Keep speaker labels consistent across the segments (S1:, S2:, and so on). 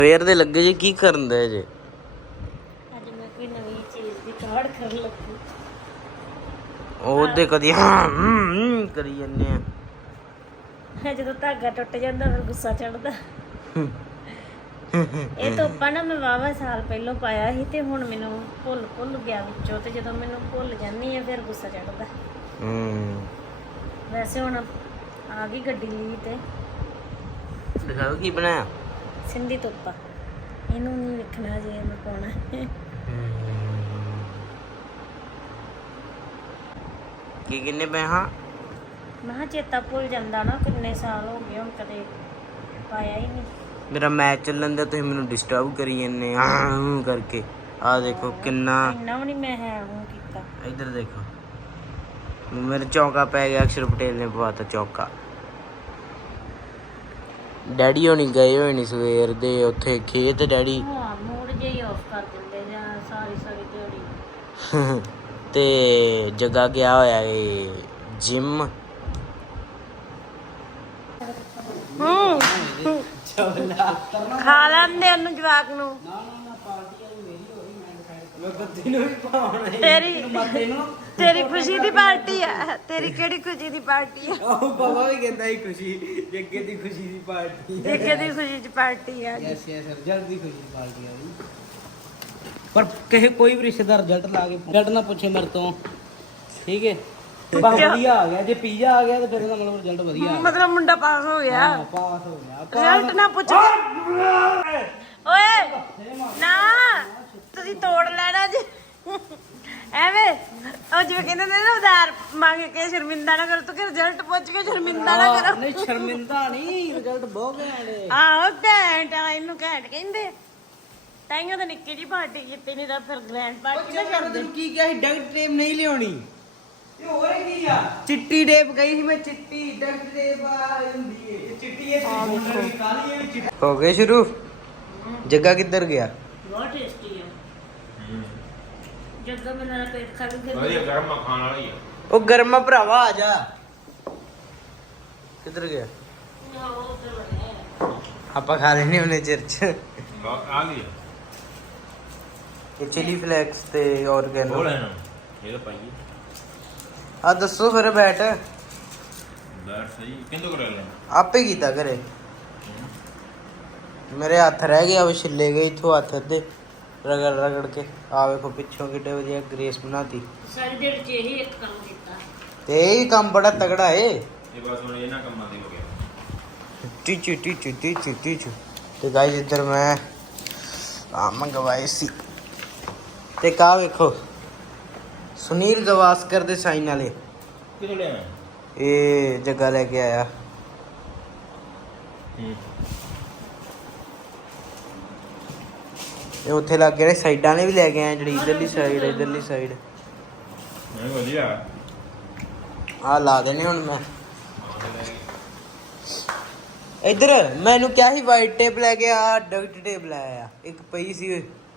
S1: ਸਵੇਰ ਦੇ ਲੱਗੇ ਜੀ ਕੀ ਕਰਨ ਦੇ ਜੇ?
S2: ਅੱਜ ਮੈਂ ਕੋਈ ਨਵੀਂ ਚੀਜ਼ ਦੀ ਕਾਢ ਕਰਨ ਲੱਗੀ।
S1: ਉਹਦੇ ਕਦੀ ਕਰੀ ਜੰਨੇ ਆ।
S2: ਜਦੋਂ ਧਾਗਾ ਟੁੱਟ ਜਾਂਦਾ ਫਿਰ ਗੁੱਸਾ ਚੜਦਾ। ਇਹ ਧੋਪਾ ਨਾ ਮੈਂ ਵਾਵਾ ਸਾਲ ਪਹਿਲਾਂ ਪਾਇਆ ਸੀ ਤੇ ਹੁਣ ਮੈਨੂੰ ਭੁੱਲ ਗਿਆ ਵਿੱਚੋਂ, ਤੇ ਜਦੋਂ ਮੈਨੂੰ ਭੁੱਲ ਜਾਂਦੀ ਆ ਫਿਰ ਗੁੱਸਾ ਚੜਦਾ। ਵੈਸੇ ਹੁਣ ਆ ਗਈ ਗੱਡੀ ਲਈ ਤੇ
S1: ਦਿਖਾਓ ਕੀ ਬਣਾਇਆ।
S2: ਸਿੰਧੀ ਧੋਪਾ, ਇਹਨੂੰ ਨਹੀਂ ਵੇਖਣਾ ਜੇ ਮੈਂ ਪਾਉਣਾ।
S1: ਕੀ ਕਿੰਨੇ ਪਏ ਹਾਂ?
S2: ਮੈਂ ਕਿਹਾ ਚੇਤਾ ਭੁੱਲ ਜਾਂਦਾ ਨਾ, ਕਿੰਨੇ ਸਾਲ ਹੋ ਗਏ ਹੁਣ ਕਦੇ ਪਾਇਆ ਹੀ ਨਹੀਂ।
S1: ਮੇਰਾ ਮੈਚ ਚੱਲਣ ਦਾ ਤੁਸੀਂ ਮੈਨੂੰ ਡਿਸਟਰਬ ਕਰੀ ਜੰਨੇ ਕਰਕੇ। ਆ ਦੇਖੋ ਕਿੰਨਾ
S2: ਇੰਨਾ ਵੀ ਨਹੀਂ ਮੈਂ ਹੈ ਉਹ ਕੀਤਾ।
S1: ਇੱਧਰ ਦੇਖੋ ਮੇਰੇ ਚੌਂਕਾ ਪੈ ਗਿਆ। ਅਕਸ਼ਰ ਪਟੇਲ ਨੇ ਪਵਾਤਾ ਚੌਂਕਾ। ਡੈਡੀ ਹੋਣੀ ਗਏ ਹੋਏ ਨਹੀਂ ਸਵੇਰ ਦੇ ਉੱਥੇ ਖੇਤ। ਡੈਡੀ
S2: ਹਾਂ ਮੂਡ ਜਿਹਾ ਹੀ ਆਫ ਕਰ ਦਿੰਦੇ ਜਾਂ ਸਾਰੀ ਦਿਹਾੜੀ।
S1: ਤੇ ਜਗਾ ਗਿਆ ਹੋਇਆ ਏ ਜਿਮ।
S2: ਖਾ ਲੈਂਦੇ ਉਹਨੂੰ ਜਵਾਕ ਨੂੰ। ਤੇਰੀ ਖੁਸ਼ੀ ਦੀ ਪਾਰਟੀ ਆ। ਤੇਰੀ ਕਿਹੜੀ ਖੁਸ਼ੀ ਦੀ ਪਾਰਟੀ ਆ?
S1: ਉਹ ਬਾਬਾ ਵੀ ਕਹਿੰਦਾ ਹੀ ਖੁਸ਼ੀ ਜੱਗੇ ਦੀ ਖੁਸ਼ੀ ਦੀ ਪਾਰਟੀ ਹੈ।
S2: ਜੱਗੇ ਦੀ ਖੁਸ਼ੀ ਦੀ ਪਾਰਟੀ ਆ।
S1: ਯੈਸ ਯੈਸ ਰਿਜ਼ਲਟ ਦੀ ਖੁਸ਼ੀ ਦੀ ਪਾਰਟੀ ਆ ਜੀ। ਪਰ ਕਿਸੇ ਕੋਈ ਵੀ ਰਿਸ਼ਤੇਦਾਰ ਰਿਜ਼ਲਟ ਲਾ ਕੇ ਰਿਜ਼ਲਟ ਨਾ ਪੁੱਛੇ ਮੇਰੇ ਤੋਂ, ਠੀਕ ਹੈ? ਬਸ ਵਧੀਆ ਆ ਗਿਆ। ਜੇ ਪੀਜ਼ਾ ਆ ਗਿਆ ਤਾਂ ਫਿਰ ਇਹਦਾ ਮਤਲਬ ਰਿਜ਼ਲਟ ਵਧੀਆ ਆ ਗਿਆ।
S2: ਮਤਲਬ ਮੁੰਡਾ ਪਾਸ ਹੋ ਗਿਆ।
S1: ਹਾਂ ਪਾਸ ਹੋ ਗਿਆ।
S2: ਰਿਜ਼ਲਟ ਨਾ ਪੁੱਛ। ਓਏ ਨਾ ਤੁਸੀਂ ਤੋੜ ਲੈਣਾ ਜੀ ਐਵੇਂ। ਉਹ ਜਿਵੇਂ ਕਹਿੰਦੇ ਨੇ ਨਾ ਉਧਾਰ ਮੰਗ ਕੇ ਸ਼ਰਮਿੰਦਾ ਨਾ ਕਰੋ, ਤੂੰ ਕਿ ਰਿਜ਼ਲਟ ਪੁੱਛ ਕੇ ਸ਼ਰਮਿੰਦਾ ਨਾ ਕਰੋ।
S1: ਨਹੀਂ ਸ਼ਰਮਿੰਦਾ ਨਹੀਂ, ਰਿਜ਼ਲਟ ਬਹੁਤ ਘੈਂਟ ਹੈ।
S2: ਆਹੋ ਘੈਂਟ ਆ, ਇਹਨੂੰ ਘੈਂਟ ਕਹਿੰਦੇ। ਤਾਈਓ ਤਾਂ ਨਿੱਕੀ ਜੀ ਪਾਰਟੀ ਕੀਤੀ, ਨਹੀਂ ਤਾਂ ਫਿਰ ਗ੍ਰੈਂਡ ਪਾਰਟੀ ਨਾ ਕਰਦੇ।
S1: ਕੀ ਕਿਹਾ ਸੀ? ਡਕਟ ਟੇਪ ਨਹੀਂ ਲਿਆਉਣੀ। ਇਹ ਹੋਰ ਕੀ ਆ? ਚਿੱਟੀ ਟੇਪ ਗਈ ਸੀ ਮੈਂ। ਚਿੱਟੀ ਡਕਟ ਟੇਪ ਆ ਹੁੰਦੀ ਏ ਚਿੱਟੀ। ਇਹ ਬੋਤਲ ਦੀ ਕਾਲੀ ਹੈ ਚਿੱਟੀ। ਹੋ ਗਏ ਸ਼ੁਰੂ। ਜੱਗਾ ਕਿੱਧਰ ਗਿਆ?
S2: ਬਹੁਤ ਟੇਸਟੀ ਆ। ਜੱਗਾ ਮੇਰਾ ਪੇਟ ਖਾ ਕੇ
S3: ਵਧੀਆ ਗਰਮ ਖਾਣ ਵਾਲੀ ਆ।
S1: ਉਹ ਗਰਮਾ ਭਰਾਵਾ ਆ ਜਾ। ਕਿੱਧਰ ਗਿਆ? ਆਪਾਂ ਖਾ ਲੈਣੇ ਉਹਨੇ ਚਿਰ ਚ।
S3: ਆ ਗਈ
S1: ਇਹ ਚਿਲੀ ਫਲੈਕਸ ਤੇ ਔਰਗੈਨੋ।
S3: ਹੋਰ ਹੈ ਨਾ ਇਹ ਤਾਂ ਪਾਈਏ।
S1: ਆ ਦੱਸੋ ਫਿਰ ਬੈਠ।
S3: ਬੈਠ ਸਹੀ ਕਿੰਦੋਂ ਕਰ ਲੈਣਾ?
S1: ਆਪੇ ਕੀਤਾ ਘਰੇ। ਮੇਰੇ ਹੱਥ ਰਹਿ ਗਏ, ਉਹ ਛਿੱਲੇ ਗਏ ਇਥੋਂ ਹੱਥ ਅੱਧੇ ਰਗੜ ਕੇ। ਆ ਵੇਖੋ ਪਿੱਛੋਂ ਕਿੱਡੇ ਵਧੀਆ ਗ੍ਰੇਸ ਬਣਾਤੀ।
S2: ਸਾਰੀ ਦਿਨ ਚ ਇਹੀ ਇੱਕ ਕੰਮ ਕੀਤਾ
S1: ਤੇ ਇਹ ਕੰਮ ਬੜਾ ਤਗੜਾ ਏ।
S3: ਇਹ ਬਸ ਹੁਣ ਇਹਨਾਂ ਕੰਮਾਂ ਦੇ ਹੋ ਗਿਆ।
S1: ਟੀਚੂ ਤੇ ਗਾਇਸ ਇੱਧਰ ਮੈਂ ਆ ਮੰਗਵਾਏ ਸੀ। ਤੇ ਕਾ ਵੇਖੋ ਸੁਨੀਲ ਗਵਾਸਕਰ ਦੇ ਸਾਈਨ ਵਾਲੇ।
S3: ਕਿਹੜੇ ਲਿਆ?
S1: ਇਹ ਜੱਗਾ ਲੈ ਕੇ ਆਇਆ। ਇਹ ਉੱਥੇ ਲੱਗ ਗਏ ਨੇ ਸਾਈਡਾਂ ਨੇ ਵੀ ਲੈ ਕੇ ਆਏ, ਜਿਹੜੀ ਇਧਰਲੀ ਸਾਈਡ
S3: ਮੈਂ ਵਧੀਆ
S1: ਆ ਲਾ ਦੇਣੇ ਹੁਣ ਮੈਂ। ਇੱਧਰ ਮੈਨੂੰ ਕਿਹਾ ਸੀ ਵਾਈਟ ਟੇਪ ਲੈ ਕੇ ਆ, ਡਕਟ ਟੇਪ ਲੈ ਆਇਆ। ਇੱਕ ਪਈ ਸੀ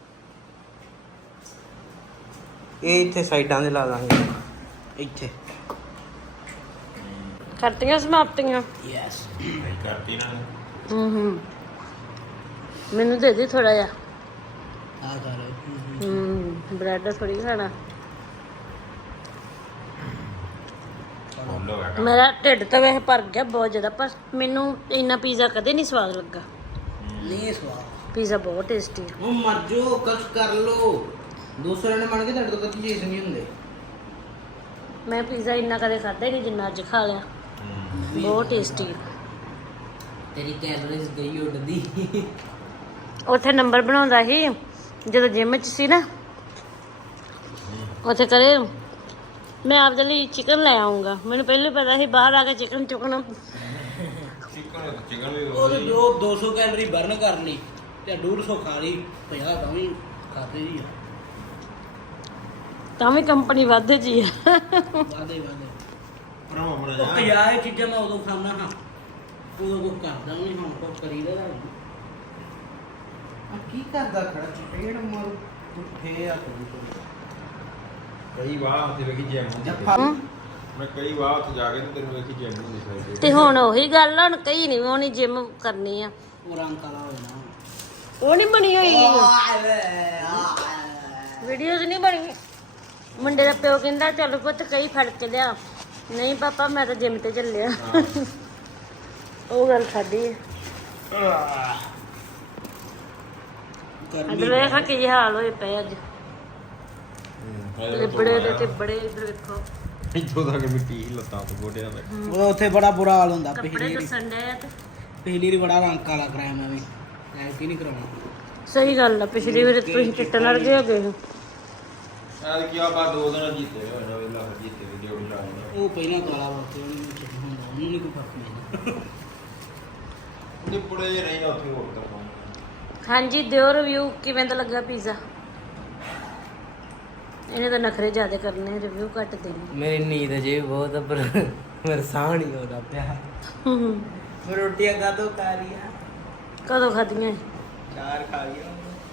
S1: ਇਹ ਇੱਥੇ ਸਾਈਡਾਂ ਦੇ ਲਾ ਦਾਂਗੇ ਇੱਥੇ।
S2: ਕਰਤੀਆਂ ਸਮਾਪਤੀਆਂ।
S1: ਯੈਸ
S3: ਨਹੀਂ ਕਰਤੀ ਨਾ।
S2: ਮੈਨੂੰ ਦੇ ਦੇ ਥੋੜਾ ਜਿਹਾ।
S1: ਆ ਕਰ
S2: ਬ੍ਰੈਡ ਥੋੜੀ ਖਾਣਾ।
S3: ਬੋਲੋ ਗਾ
S2: ਮੇਰਾ ਢਿੱਡ ਤਾਂ ਵੈਸੇ ਭਰ ਗਿਆ ਬਹੁਤ ਜ਼ਿਆਦਾ, ਪਰ ਮੈਨੂੰ ਇੰਨਾ ਪੀਜ਼ਾ ਕਦੇ ਨਹੀਂ ਸਵਾਦ ਲੱਗਾ।
S1: ਨਹੀਂ ਸਵਾਦ
S2: ਪੀਜ਼ਾ ਬਹੁਤ ਟੇਸਟੀ ਆ।
S1: ਉਹ ਮਰ ਜੋ ਕੁਛ ਕਰ ਲੋ। 200 ਰੁਪਏ ਬਣ ਕੇ ਤੁਹਾਡੇ ਤੋਂ ਕੱਚੀ ਚੀਜ਼ ਨਹੀਂ ਹੁੰਦੇ।
S2: ਮੈਂ ਪੀਜ਼ਾ ਇੰਨਾ ਕਦੇ ਖਾਧਾ ਹੀ ਨਹੀਂ ਜਿੰਨਾ ਅੱਜ ਖਾ ਲਿਆ। ਬਹੁਤ ਟੇਸਟੀ ਆ।
S1: ਤੇਰੀ ਕੈਲੋਰੀਜ਼ ਗਈ ਉੱਡਦੀ।
S2: ਉੱਥੇ ਨੰਬਰ ਬਣਾਉਂਦਾ ਸੀ ਜਦੋਂ ਜਿਮ 'ਚ ਸੀ ਨਾ। ਉੱਥੇ ਕਰੇ ਮੈਂ ਆਪਦੇ ਲਈ ਚਿਕਨ ਲੈ ਆਉਂਗਾ। ਮੈਨੂੰ ਪਹਿਲਾਂ ਪਤਾ ਸੀ ਬਾਹਰ ਆ ਕੇ ਚਿਕਨ ਚੁੱਕਣਾ।
S3: ਚਿਕਨ ਵੀ
S1: ਉਹ ਜੋ 200 ਕੈਲੋਰੀ ਬਰਨ ਕਰ ਲਈ ਤੇ 150 ਖਾ ਲਈ, 50 ਤਾਂ ਵੀ ਖਾਦੇ ਹੀ ਆ।
S2: ਤਾਂ ਵੀ ਕੰਪਨੀ ਵੱਧੇ ਜੀ ਆ।
S1: ਵਾਦੇ
S3: ਭਰਾਵਾ ਬਣਾ
S1: ਉਹ ਪਿਆ ਇਹ ਚੀਜ਼ਾਂ ਮੈਂ ਉਦੋਂ ਖਾਣਾ ਹਾਂ, ਉਦੋਂ ਕੁਝ ਕਰਦਾ ਨਹੀਂ। ਹੁਣ ਕੁਝ ਕਰੀਦਾ ਆ ਕੀ ਕਰਦਾ ਖੜਾ ਚਪੇੜ ਮਾਰੂ ਉੱਠੇ ਆ।
S3: ਕਈ ਵਾਰ ਉੱਥੇ ਵੇਖੀ ਜੈਮ ਮੈਂ ਕਈ ਵਾਰ ਉੱਥੇ ਜਾ ਕੇ ਤੈਨੂੰ ਵੇਖੀ ਜੈਮ ਹੁੰਦੀ ਸਾਈਡ
S2: ਤੇ ਹੁਣ ਉਹੀ ਗੱਲ ਹੁਣ ਕਈ ਨਹੀਂ ਹੋਣੀ ਜਿਮ ਕਰਨੀ ਆ।
S1: ਉਹ ਰੰਗ ਕਾਲਾ ਹੋ ਜਾਣਾ।
S2: ਉਹ ਨਹੀਂ ਬਣੀ ਹੋਈ ਵੀਡੀਓਜ਼ ਨਹੀਂ ਬਣੀ। ਮੁੰਡੇ ਦਾ ਪਿਓ ਕਹਿੰਦਾ ਚੱਲ ਪੁੱਤ ਕਈ ਫੜ ਕੇ ਲਿਆ। ਨਹੀਂ ਪਾਪਾ ਮੈਂ ਤਾਂ ਜਿਮ ਤੇ ਚੱਲਿਆ। ਉਹ ਗੱਲ ਖਾਦੀ ਹੈ। ਅੱਜ ਵੇਖਾ ਕੀ ਹਾਲ ਹੋਏ ਪਏ ਅੱਜ। ਲਿਬੜੇ ਦੇ ਤੇ ਬੜੇ ਇਧਰ ਵੇਖੋ
S3: ਇੱਥੋਂ ਤੱਕ ਮਿੱਟੀ ਹੀ ਲੱਤਾਂ ਤੋਂ ਗੋਡਿਆਂ ਤੱਕ।
S1: ਉਹ ਉੱਥੇ ਬੜਾ ਬੁਰਾ ਹਾਲ ਹੁੰਦਾ।
S2: ਕੱਪੜੇ ਦੱਸਣ ਡਏ ਆ ਤੇ
S1: ਪਿਛਲੀ ਵਾਰੀ ਬੜਾ ਰੰਗ ਕਾਲਾ ਕਰਾਇਆ ਮੈਂ ਵੀ, ਐਤਕੀ ਨਹੀਂ ਕਰਾਉਣਾ।
S2: ਸਹੀ ਗੱਲ ਆ। ਪਿਛਲੀ ਵਾਰ ਤੁਸੀਂ ਚਿੱਟਣ ਵਰਗੇ ਹੋ ਗਏ ਹੋ।
S3: ਐਦ ਕੀ ਆ ਬਾ 2 ਦਿਨ ਜੀਤੇ ਹੋਏ ਨੇ ਵੇਲਾ ਜੀਤੇ ਵੀ ਦਿਓ ਲਾ
S1: ਉਹ ਪਹਿਲਾਂ ਕਾਲਾ ਵਰਤੇ ਉਹਨੂੰ ਚਿੱਟਾ ਹੁੰਦਾ, ਉਹਨੂੰ ਨਹੀਂ ਕੋਈ ਫਰਕ ਪੈਂਦਾ।
S3: ਉਹਦੇ ਪੁੜੇ ਜਿਹੇ ਨਹੀਂ ਉੱਥੇ ਹੋਰ ਤਾਂ
S2: ਹਾਂਜੀ ਦਿਓ ਰਿਵਿਊ ਕਿਵੇਂ ਦਾ ਲੱਗਾ ਪੀਜ਼ਾ। ਇਹਨੇ ਤਾਂ ਨਖਰੇ ਜ਼ਿਆਦਾ ਕਰਨੇ, ਰਿਵਿਊ ਘੱਟ ਦੇਣੇ।
S1: ਮੇਰੀ ਨੀਂਦ ਜੇ ਬਹੁਤ ਆ, ਪਰ ਮੇਰਾ ਸਾਹ ਨਹੀਂ ਆਉਂਦਾ ਪਿਆ। ਮੈਂ ਰੋਟੀਆਂ ਕਾਦੋਂ ਖਾ ਰਹੀਆਂ?
S2: ਕਦੋਂ ਖਾਧੀਆਂ?
S1: 4 ਖਾ ਲਈਆਂ।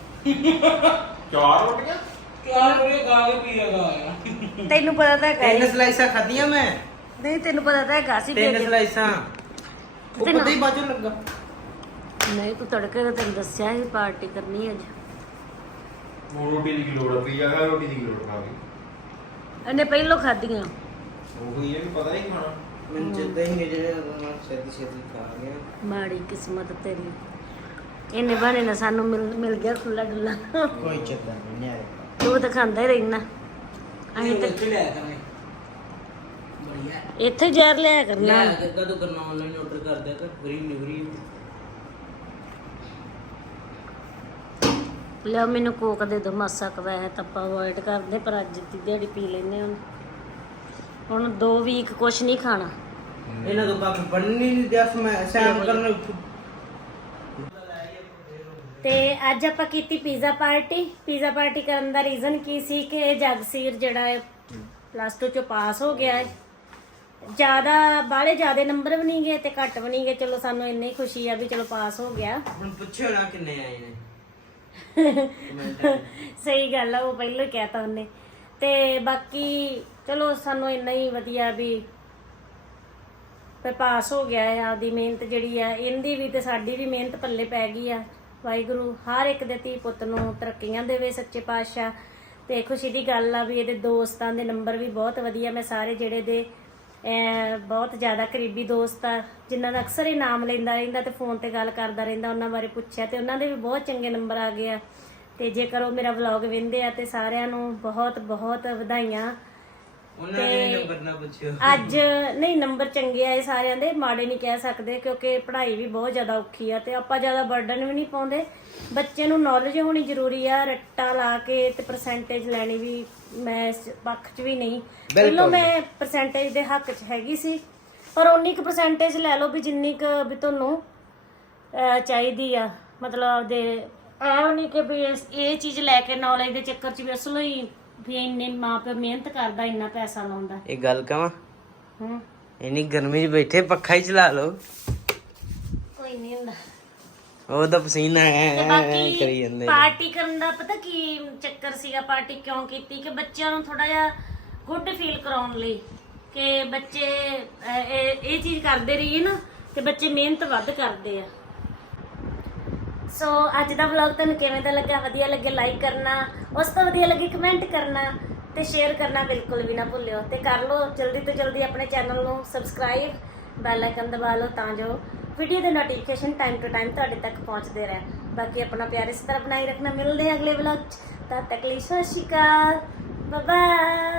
S3: 4 ਰੋਟੀਆਂ?
S1: 4 ਰੋਟੀਆਂ ਖਾ ਕੇ ਪੀਆ ਗਿਆ।
S2: ਤੈਨੂੰ ਪਤਾ ਤਾਂ ਹੈਗਾ
S1: 3 ਸਲਾਈਸਾਂ ਖਾਧੀਆਂ ਮੈਂ।
S2: ਨਹੀਂ ਤੈਨੂੰ ਪਤਾ ਤਾਂ ਹੈਗਾ ਸੀ
S1: 3 ਸਲਾਈਸਾਂ ਉਹ ਪਤਾ ਹੀ ਬਾਜੂ ਲੱਗਾ।
S2: ਨਹੀਂ ਤੂੰ ਤੜਕੇ ਤਾਂ ਤੈਨੂੰ ਦੱਸਿਆ ਸੀ ਪਾਰਟੀ ਕਰਨੀ ਅੱਜ।
S3: ਉਹ ਰੋਟੀ ਦੀ ਕੀ ਲੋੜ ਆ? ਪੀਜ਼ਾ ਖਾ ਰੋਟੀ ਦੀ ਕੀ ਲੋੜ ਖਾ ਕੇ?
S2: ਇਹਨੇ ਪਹਿਲੋਂ ਖਾਧੀਆਂ।
S3: ਉਹ ਇਹ ਵੀ ਪਤਾ ਨਹੀਂ ਖਾਣਾ।
S1: ਮੈਨੂੰ ਜਿੱਦਾਂ ਹੀ ਜਿਹੜੇ ਮੈਂ ਛੇਤੀ ਖਾ ਗਿਆ।
S2: ਮਾੜੀ ਕਿਸਮਤ ਤੇਰੀ। ਇਹਨੇ ਬਹਾਨੇ ਨਾਲ ਸਾਨੂੰ ਮਿਲ ਗਿਆ ਖੁੱਲਾ ਡੁੱਲਾ।
S1: ਕੋਈ ਚੱਕਰ ਨਹੀਂ ਆ।
S2: ਤੂੰ ਤਾਂ ਖਾਂਦਾ ਹੀ ਰਹਿਣਾ। ਅਸੀਂ ਤਾਂ
S1: ਇੱਥੇ ਲੈ ਕਰਾਂਗੇ। ਬੜੀਆ
S2: ਇੱਥੇ ਜ਼ਹਿਰ ਲਿਆ ਕਰਨਾ।
S1: ਲੈ ਕੇ ਕਦੋਂ ਕਰਨਾ? ਆਨਲਾਈਨ ਆਰਡਰ ਕਰ ਦਿਆ ਕਰ, ਫ੍ਰੀ ਡਿਲੀਵਰੀ।
S2: ਲਿਆ ਮੈਨੂੰ ਕੋਕ ਦੇ ਦੋ ਮਾਸਾ ਕੁ, ਵੈਸੇ ਤਾਂ ਆਪਾਂ ਅਵੋਇਡ ਕਰਦੇ ਪਰ ਅੱਜ ਦੀ ਦਿਹਾੜੀ ਪੀ ਲੈਨੇ ਹੁਣ 2 ਵੀਕ ਕੁਛ ਨਹੀਂ ਖਾਣਾ।
S1: ਇਹਨਾਂ ਤੋਂ ਕਾਫੀ ਬਣਨੀ ਨਹੀਂ ਦਿਆ ਮੈਂ ਸੈਮ ਕਰਨ।
S2: ਤੇ ਅੱਜ ਆਪਾਂ ਕੀਤੀ ਪੀਜ਼ਾ ਪਾਰਟੀ। ਪੀਜ਼ਾ ਪਾਰਟੀ ਕਰਨ ਦਾ ਰੀਜ਼ਨ ਕੀ ਸੀ ਕਿ ਜਗਸੀਰ ਜਿਹੜਾ ਹੈ +2 ਚੋਂ ਪਾਸ ਹੋ ਗਿਆ ਹੈ। ਬਾਹਲੇ ਜ਼ਿਆਦਾ ਨੰਬਰ ਵੀ ਨਹੀਂ ਗਏ ਤੇ ਘੱਟ ਵੀ ਨਹੀਂ ਗਏ। ਚਲੋ ਸਾਨੂੰ ਇੰਨੀ ਖੁਸ਼ੀ ਆ ਵੀ ਚਲੋ ਪਾਸ ਹੋ ਗਿਆ।
S1: ਹੁਣ ਪੁੱਛਿਓ ਨਾ ਕਿੰਨੇ ਆਏ ਨੇ।
S2: ਸਹੀ ਗੱਲ ਆ, ਉਹ ਪਹਿਲਾਂ ਹੀ ਕਹਿਤਾ ਉਹਨੇ। ਤੇ ਬਾਕੀ ਚਲੋ ਸਾਨੂੰ ਇੰਨਾ ਹੀ ਵਧੀਆ ਵੀ ਪਾਸ ਹੋ ਗਿਆ ਹੈ। ਆਪਦੀ ਮਿਹਨਤ ਜਿਹੜੀ ਆ ਇਹਦੀ ਵੀ ਤੇ ਸਾਡੀ ਵੀ ਮਿਹਨਤ ਪੱਲੇ ਪੈ ਗਈ ਆ। ਵਾਹਿਗੁਰੂ ਹਰ ਇੱਕ ਦੇ ਧੀ ਪੁੱਤ ਨੂੰ ਤਰੱਕੀਆਂ ਦੇਵੇ ਸੱਚੇ ਪਾਤਸ਼ਾਹ। ਤੇ ਖੁਸ਼ੀ ਦੀ ਗੱਲ ਆ ਵੀ ਇਹਦੇ ਦੋਸਤਾਂ ਦੇ ਨੰਬਰ ਵੀ ਬਹੁਤ ਵਧੀਆ। ਮੈਂ ਸਾਰੇ ਜਿਹੜੇ ਦੇ ਬਹੁਤ ਜ਼ਿਆਦਾ ਕਰੀਬੀ ਦੋਸਤ ਆ ਜਿਨ੍ਹਾਂ ਦਾ ਅਕਸਰ ਹੀ ਨਾਮ ਲੈਂਦਾ ਰਹਿੰਦਾ ਤੇ ਫੋਨ ਤੇ ਗੱਲ ਕਰਦਾ ਰਹਿੰਦਾ, ਉਹਨਾਂ ਬਾਰੇ ਪੁੱਛਿਆ ਤੇ ਉਹਨਾਂ ਦੇ ਵੀ ਬਹੁਤ ਚੰਗੇ ਨੰਬਰ ਆ ਗਏ ਆ। ਤੇ ਜੇਕਰ ਉਹ ਮੇਰਾ ਵਲੌਗ ਵੇਖਦੇ ਆ ਤੇ ਸਾਰਿਆਂ ਨੂੰ ਬਹੁਤ ਬਹੁਤ ਵਧਾਈਆਂ।
S1: ਉਹਨਾਂ ਦੇ ਨੰਬਰ ਨਾ ਪੁੱਛਿਓ।
S2: ਅੱਜ ਨਹੀਂ ਨੰਬਰ ਚੰਗੇ ਆਏ ਸਾਰਿਆਂ ਦੇ, ਮਾੜੇ ਨਹੀਂ ਕਹਿ ਸਕਦੇ ਕਿਉਂਕਿ ਪੜ੍ਹਾਈ ਵੀ ਬਹੁਤ ਜ਼ਿਆਦਾ ਔਖੀ ਆ ਤੇ ਆਪਾਂ ਜ਼ਿਆਦਾ ਬਰਡਨ ਵੀ ਨਹੀਂ ਪਾਉਂਦੇ। ਬੱਚੇ ਨੂੰ ਨੌਲੇਜ ਹੋਣੀ ਜ਼ਰੂਰੀ ਆ। ਰੱਟਾ ਲਾ ਕੇ ਤੇ ਪਰਸੈਂਟੇਜ ਲੈਣੀ ਵੀ ਮੈਂ ਇਸ ਪੱਖ 'ਚ ਵੀ ਨਹੀਂ। ਪਹਿਲਾਂ ਮੈਂ ਪਰਸੈਂਟੇਜ ਦੇ ਹੱਕ 'ਚ ਹੈਗੀ ਸੀ, ਪਰ ਉਨੀ ਕੁ ਪਰਸੈਂਟੇਜ ਲੈ ਲਓ ਵੀ ਜਿੰਨੀ ਕੁ ਵੀ ਤੁਹਾਨੂੰ ਚਾਹੀਦੀ ਆ। ਮਤਲਬ ਆਪਦੇ ਐਵੇਂ ਨਹੀਂ ਕਿ ਵੀ ਇਹ ਚੀਜ਼ ਲੈ ਕੇ ਨੌਲੇਜ ਦੇ ਚੱਕਰ 'ਚ ਵੀ ਅਸਲ ਹੀ ਵੀ ਇੰਨੇ ਮਾਂ ਪਿਓ ਮਿਹਨਤ ਕਰਦਾ ਇੰਨਾ ਪੈਸਾ ਲਾਉਂਦਾ।
S1: ਇਹ ਗੱਲ ਕਹਾਂ
S2: ਹੂੰ
S1: ਇੰਨੀ ਗਰਮੀ 'ਚ ਬੈਠੇ ਪੱਖਾ ਹੀ ਚਲਾ ਲਓ।
S2: ਕੋਈ ਨਹੀਂ ਹੁੰਦਾ।
S1: ਉਹ ਤਾਂ ਪਸੀਨਾ
S2: ਤੇ
S1: ਕਰੀ
S2: ਬਾਕੀ
S1: ਜਾਂਦੇ।
S2: ਪਾਰਟੀ ਕਰਨ ਦਾ ਪਤਾ ਕੀ ਚੱਕਰ ਸੀਗਾ? ਪਾਰਟੀ ਕਿਉਂ ਕੀਤੀ ਕਿ ਬੱਚਿਆਂ ਨੂੰ ਥੋੜਾ ਜਿਹਾ ਗੁੱਡ ਫੀਲ ਕਰਾਉਣ ਲਈ ਕਿ ਬੱਚੇ ਇਹ ਚੀਜ਼ ਕਰਦੇ ਰਹੀਏ ਨਾ ਤੇ ਬੱਚੇ ਮਿਹਨਤ ਵੱਧ ਕਰਦੇ ਆ। ਸੋ ਅੱਜ ਦਾ ਵਲੌਗ ਤੁਹਾਨੂੰ ਕਿਵੇਂ ਦਾ ਲੱਗਾ? ਵਧੀਆ ਲੱਗੇ ਲਾਈਕ ਕਰਨਾ, ਉਸ ਤੋਂ ਵਧੀਆ ਲੱਗੇ ਕਮੈਂਟ ਕਰਨਾ ਤੇ ਸ਼ੇਅਰ ਕਰਨਾ ਬਿਲਕੁਲ ਵੀ ਨਾ ਭੁੱਲਿਓ। ਤੇ ਕਰ ਲਓ ਜਲਦੀ ਤੋਂ ਜਲਦੀ ਆਪਣੇ ਚੈਨਲ ਨੂੰ ਸਬਸਕ੍ਰਾਈਬ, ਬੈਲ ਆਈਕਨ ਦਬਾ ਲਓ ਤਾਂ ਜੋ ਵੀਡੀਓ ਦੇ ਨੋਟੀਫਿਕੇਸ਼ਨ ਟਾਈਮ ਟੂ ਟਾਈਮ ਤੁਹਾਡੇ ਤੱਕ ਪਹੁੰਚਦੇ ਰਹਿਣ। ਬਾਕੀ ਆਪਣਾ ਪਿਆਰ ਇਸ ਤਰ੍ਹਾਂ ਬਣਾਈ ਰੱਖਣਾ। ਮਿਲਦੇ ਹਾਂ ਅਗਲੇ ਵਲੌਗ 'ਚ। ਤਦ ਤੱਕ ਲਈ ਸਤਿ ਸ਼੍ਰੀ ਅਕਾਲ, ਬਾਏ ਬਾਏ।